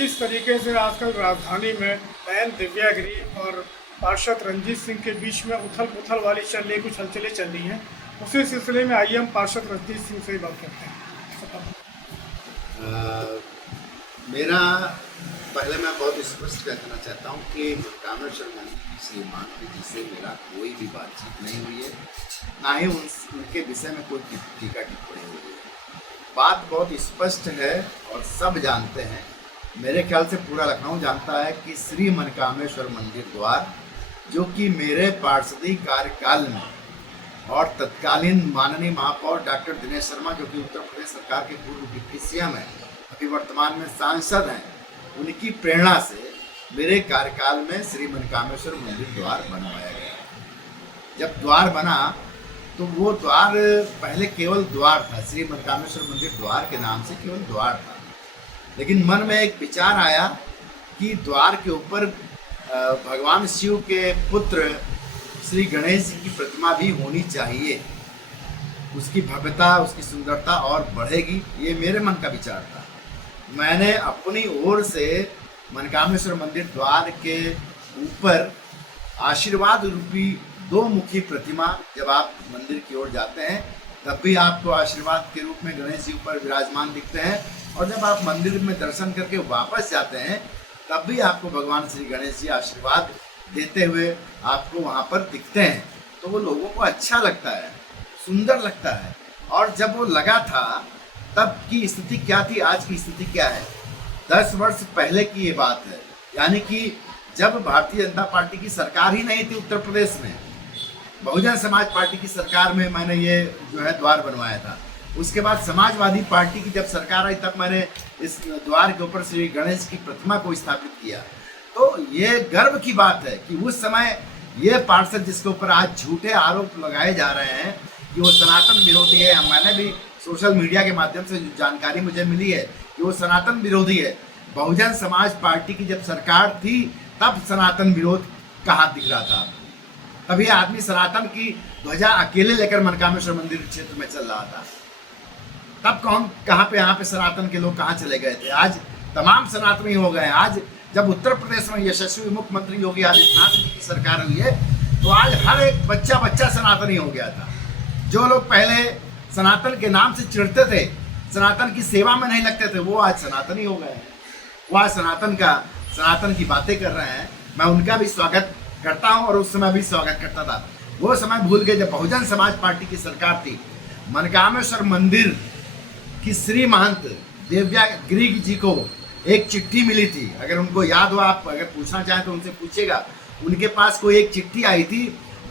जिस तरीके से आजकल राजधानी में बहन दिव्या गिरी और पार्षद रंजीत सिंह के बीच में उथल पुथल वाली चल रही, कुछ हलचलें चल रही हैं, उसी सिलसिले में आइए हम पार्षद रंजीत सिंह से ही बात करते हैं। मेरा पहले मैं बहुत स्पष्ट कहना चाहता हूँ कि कामेश्वर मंदिर श्रीमान जी से मेरा कोई भी बातचीत नहीं हुई है, ना ही उनके विषय में कोई टीका टिप्पणी हुई है। बात बहुत स्पष्ट है और सब जानते हैं, मेरे ख्याल से पूरा लखनऊ जानता है कि श्री मनकामेश्वर मंदिर द्वार, जो कि मेरे पार्षदी कार्यकाल में और तत्कालीन माननीय महापौर डॉक्टर दिनेश शर्मा, जो कि उत्तर प्रदेश सरकार के पूर्व डिप्टी सीएम हैं, अभी वर्तमान में सांसद हैं, उनकी प्रेरणा से मेरे कार्यकाल में श्री मनकामेश्वर मंदिर द्वार बनवाया गया। जब द्वार बना तो वो द्वार पहले केवल द्वार था, श्री मनकामेश्वर मंदिर द्वार के नाम से केवल द्वार था, लेकिन मन में एक विचार आया कि द्वार के ऊपर भगवान शिव के पुत्र श्री गणेश जी की प्रतिमा भी होनी चाहिए, उसकी भव्यता, उसकी सुंदरता और बढ़ेगी, ये मेरे मन का विचार था। मैंने अपनी ओर से मनकामेश्वर मंदिर द्वार के ऊपर आशीर्वाद रूपी 2 मुखी प्रतिमा, जब आप मंदिर की ओर जाते हैं तब भी आपको आशीर्वाद के रूप में गणेश जी ऊपर विराजमान दिखते हैं, और जब आप मंदिर में दर्शन करके वापस जाते हैं तब भी आपको भगवान श्री गणेश जी आशीर्वाद देते हुए आपको वहाँ पर दिखते हैं। तो वो लोगों को अच्छा लगता है, सुंदर लगता है। और जब वो लगा था तब की स्थिति क्या थी, आज की स्थिति क्या है, 10 वर्ष पहले की ये बात है। यानी कि जब भारतीय जनता पार्टी की सरकार ही नहीं थी उत्तर प्रदेश में, बहुजन समाज पार्टी की सरकार में मैंने ये जो है द्वार बनवाया था। उसके बाद समाजवादी पार्टी की जब सरकार आई तब मैंने इस द्वार के ऊपर श्री गणेश की प्रतिमा को स्थापित किया। तो ये गर्व की बात है कि उस समय ये पार्षद जिसके ऊपर आज झूठे आरोप लगाए जा रहे हैं कि वो सनातन विरोधी है, मैंने भी सोशल मीडिया के माध्यम से जो जानकारी मुझे मिली है कि वो सनातन विरोधी है। बहुजन समाज पार्टी की जब सरकार थी तब सनातन विरोध कहाँ दिख रहा था, तभी आदमी सनातन की ध्वजा अकेले लेकर मनकामेश्वर मंदिर क्षेत्र में चल रहा था। तब कौन कहाँ पे, यहाँ पे सनातन के लोग कहाँ चले गए थे? आज तमाम सनातनी हो गए। आज जब उत्तर प्रदेश में यशस्वी मुख्यमंत्री योगी आदित्यनाथ जी की सरकार हुई है तो आज हर एक बच्चा सनातनी हो गया था। जो लोग पहले सनातन के नाम से चिढ़ते थे, सनातन की सेवा में नहीं लगते थे, वो आज सनातनी हो गए हैं। वो आज सनातन की बातें कर रहे हैं। मैं उनका भी स्वागत करता हूं और उस समय भी स्वागत करता था। वो समय भूल गए जब बहुजन समाज पार्टी की सरकार थी। मनकामेश्वर मंदिर की श्री महंत दिव्या गिरी जी को एक चिट्ठी मिली थी, अगर उनको याद हो, आप अगर पूछना चाहें तो उनसे पूछेगा। उनके पास कोई एक चिट्ठी आई थी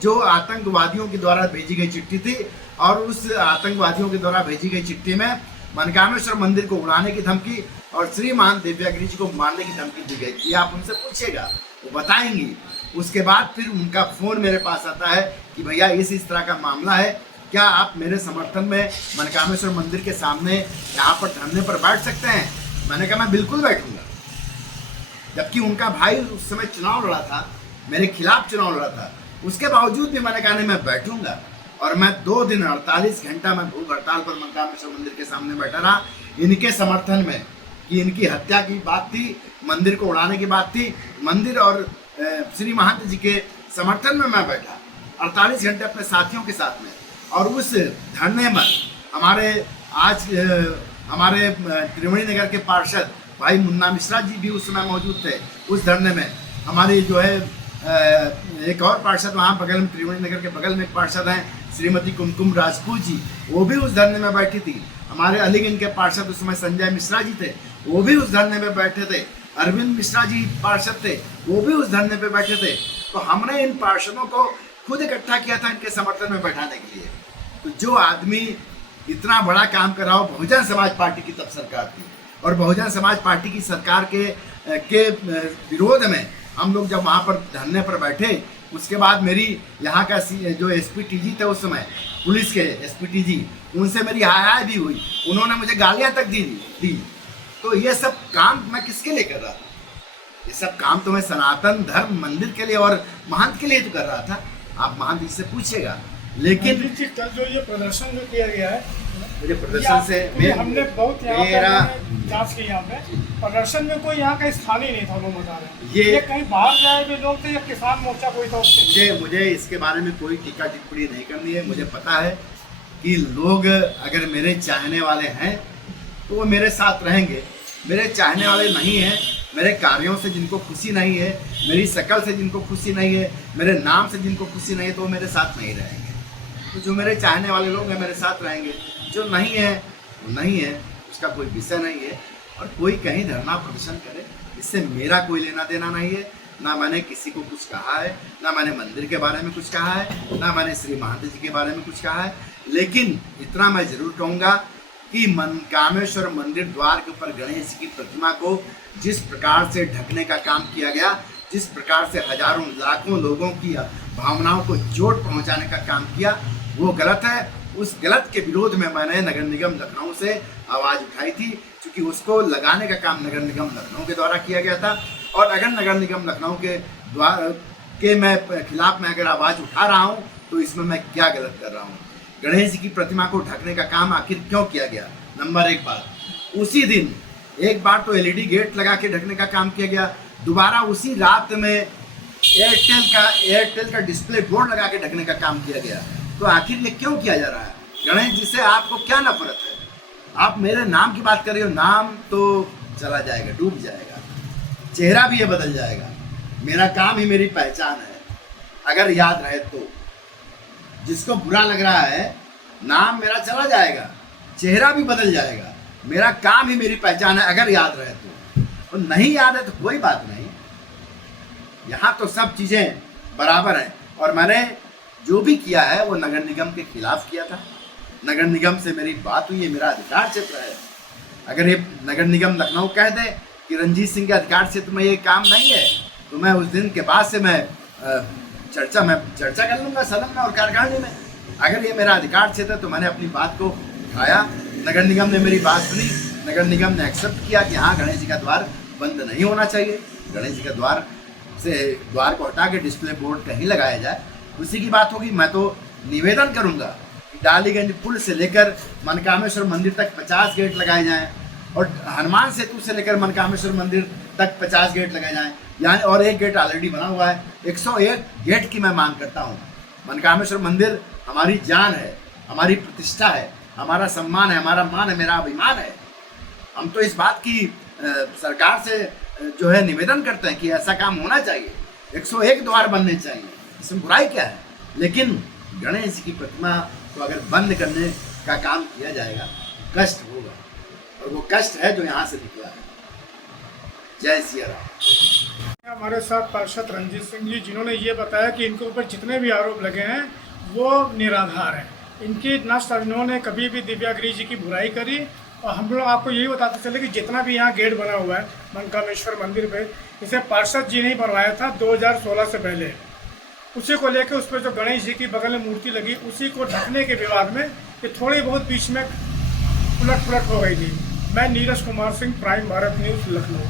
जो आतंकवादियों के द्वारा भेजी गई चिट्ठी थी, और उस आतंकवादियों के द्वारा भेजी गई चिट्ठी में मनकामेश्वर मंदिर को उड़ाने की धमकी और श्री महंत दिव्या गिरी जी को मारने की धमकी दी गई थी। आप उनसे पूछेगा, वो बताएंगी। उसके बाद फिर उनका फ़ोन मेरे पास आता है कि भैया इस तरह का मामला है, क्या आप मेरे समर्थन में मनकामेश्वर मंदिर के सामने यहाँ पर धरने पर बैठ सकते हैं? मैंने कहा मैं बिल्कुल बैठूंगा। जबकि उनका भाई उस समय चुनाव लड़ा था, मेरे खिलाफ चुनाव लड़ा था, उसके बावजूद भी मैंने कहा नहीं, मैं बैठूंगा। और मैं 2 दिन 48 घंटा मैं भूख हड़ताल पर मनकामेश्वर मंदिर के सामने बैठा रहा, इनके समर्थन में, कि इनकी हत्या की बात थी, मंदिर को उड़ाने की बात थी। मंदिर और श्री महंत जी के समर्थन में मैं बैठा 48 घंटे अपने साथियों के साथ में। और उस धरने में हमारे त्रिवेणी नगर के पार्षद भाई मुन्ना मिश्रा जी भी उस समय मौजूद थे। उस धरने में हमारी जो है एक और पार्षद वहाँ बगल में, त्रिवेणी नगर के बगल में एक पार्षद हैं श्रीमती कुमकुम राजपूत जी, वो भी उस धरने में बैठी थी। हमारे अलीगंज के पार्षद उस समय संजय मिश्रा जी थे, वो भी उस धरने में बैठे थे। अरविंद मिश्रा जी पार्षद थे, वो भी उस धरने पे बैठे थे। तो हमने इन पार्षदों को खुद इकट्ठा किया था इनके समर्थन में बैठाने के लिए। तो जो आदमी इतना बड़ा काम कर रहा हो, बहुजन समाज पार्टी की तब सरकार थी, और बहुजन समाज पार्टी की सरकार के विरोध में हम लोग जब वहाँ पर धरने पर बैठे, उसके बाद मेरी यहाँ का जो एसपीटीजी थे उस समय, पुलिस के एसपीटीजी, उनसे मेरी हाय भी हुई, उन्होंने मुझे गालियाँ तक दी। तो ये सब काम मैं किसके लिए कर रहा था? ये सब काम तो मैं सनातन धर्म मंदिर के लिए और महंत के लिए तो कर रहा था। आप महंत जी से पूछिएगा। लेकिन कल जो ये प्रदर्शन जो किया गया है, मुझे प्रदर्शन से हमने बहुत यहाँ मेरा पे जांच की यहाँ पे प्रदर्शन में कोई यहाँ का स्थानीय नहीं था, लोग बता रहे हैं ये कहीं बाहर जाए हुए लोग थे या किसान मोर्चा कोई था उससे। मुझे इसके बारे में कोई टीका टिप्पणी नहीं करनी है। मुझे पता है कि लोग अगर मेरे चाहने वाले हैं तो वो मेरे साथ रहेंगे, मेरे चाहने वाले नहीं हैं, मेरे कार्यों से जिनको खुशी नहीं है, मेरी शक्ल से जिनको खुशी नहीं है, मेरे नाम से जिनको खुशी नहीं है, तो वो मेरे साथ नहीं रहेंगे। तो जो मेरे चाहने वाले लोग हैं मेरे साथ रहेंगे, जो नहीं है वो नहीं है, उसका कोई विषय नहीं है। और कोई कहीं धरना प्रदर्शन करे, इससे मेरा कोई लेना देना नहीं है। ना मैंने किसी को कुछ कहा है, ना मैंने मंदिर के बारे में कुछ कहा है, ना मैंने श्री महंत जी के बारे में कुछ कहा है। लेकिन इतना मैं जरूर कहूँगा कि कामेश्वर मंदिर द्वार के ऊपर गणेश जी की प्रतिमा को जिस प्रकार से ढकने का काम किया गया, जिस प्रकार से हजारों लाखों लोगों की भावनाओं को चोट पहुंचाने का काम किया, वो गलत है। उस गलत के विरोध में मैंने नगर निगम लखनऊ से आवाज़ उठाई थी, क्योंकि उसको लगाने का काम नगर निगम लखनऊ के द्वारा किया गया था। और अगर नगर निगम लखनऊ के द्वारा के मैं खिलाफ में अगर आवाज़ उठा रहा हूँ तो इसमें मैं क्या गलत कर रहा हूँ? गणेश जी की प्रतिमा को ढकने का काम आखिर क्यों किया गया? नंबर एक बात, उसी दिन एक बार तो एलईडी गेट लगा के ढकने का काम किया गया, दोबारा उसी रात में एयरटेल का डिस्प्ले बोर्ड लगा के ढकने का काम किया गया। तो आखिर ये क्यों किया जा रहा है? गणेश जी से आपको क्या नफरत है? आप मेरे नाम की बात कर रहे हो, नाम तो चला जाएगा, डूब जाएगा, चेहरा भी ये बदल जाएगा। मेरा काम ही मेरी पहचान है, अगर याद रहे तो। जिसको बुरा लग रहा है, नाम मेरा चला जाएगा, चेहरा भी बदल जाएगा, मेरा काम ही मेरी पहचान है, अगर याद रहे तो। और नहीं याद है तो कोई बात नहीं, यहाँ तो सब चीज़ें बराबर हैं। और मैंने जो भी किया है वो नगर निगम के खिलाफ किया था। नगर निगम से मेरी बात हुई है, मेरा अधिकार क्षेत्र है। अगर ये नगर निगम लखनऊ कह दे कि रंजीत सिंह के अधिकार क्षेत्र में ये काम नहीं है, तो मैं उस दिन के बाद से मैं चर्चा कर लूँगा सदन में और कार्यकारिणी में। अगर ये मेरा अधिकार क्षेत्र है तो मैंने अपनी बात को उठाया, नगर निगम ने मेरी बात सुनी, नगर निगम ने एक्सेप्ट किया कि हाँ, गणेश जी का द्वार बंद नहीं होना चाहिए, गणेश जी का द्वार को हटा के डिस्प्ले बोर्ड कहीं लगाया जाए, उसी की बात होगी। मैं तो निवेदन करूँगा कि डालीगंज पुल से लेकर मनकामेश्वर मंदिर तक 50 गेट लगाए जाएँ, और हनुमान सेतु से लेकर मनकामेश्वर मंदिर तक 50 गेट लगाए जाएँ। यानी और एक गेट ऑलरेडी बना हुआ है, 101 गेट की मैं मांग करता हूँ। मनकामेश्वर मंदिर हमारी जान है, हमारी प्रतिष्ठा है, हमारा सम्मान है, हमारा मान है, मेरा अभिमान है। हम तो इस बात की सरकार से जो है निवेदन करते हैं कि ऐसा काम होना चाहिए, 101 द्वार बनने चाहिए, इसमें बुराई क्या है? लेकिन गणेश जी की प्रतिमा को अगर बंद करने का काम किया जाएगा, कष्ट होगा, और वो कष्ट है जो यहाँ से निकला है। जय सिया राम। हमारे साथ पार्षद रंजीत सिंह जी, जिन्होंने ये बताया कि इनके ऊपर जितने भी आरोप लगे हैं वो निराधार हैं। इनकी नष्ट इन्होंने कभी भी दिव्यागिरी जी की बुराई करी। और हम लोग आपको यही बताते चले कि जितना भी यहाँ गेट बना हुआ है मनकामेश्वर मंदिर पे, इसे पार्षद जी ने ही बनवाया था 2016 से पहले। उसी को लेकर उस पर जो गणेश जी की बगल में मूर्ति लगी, उसी को ढकने के विवाद में ये थोड़ी बहुत बीच में उलट पुलट हो गई थी। मैं नीरज कुमार सिंह, प्राइम भारत न्यूज़, लखनऊ।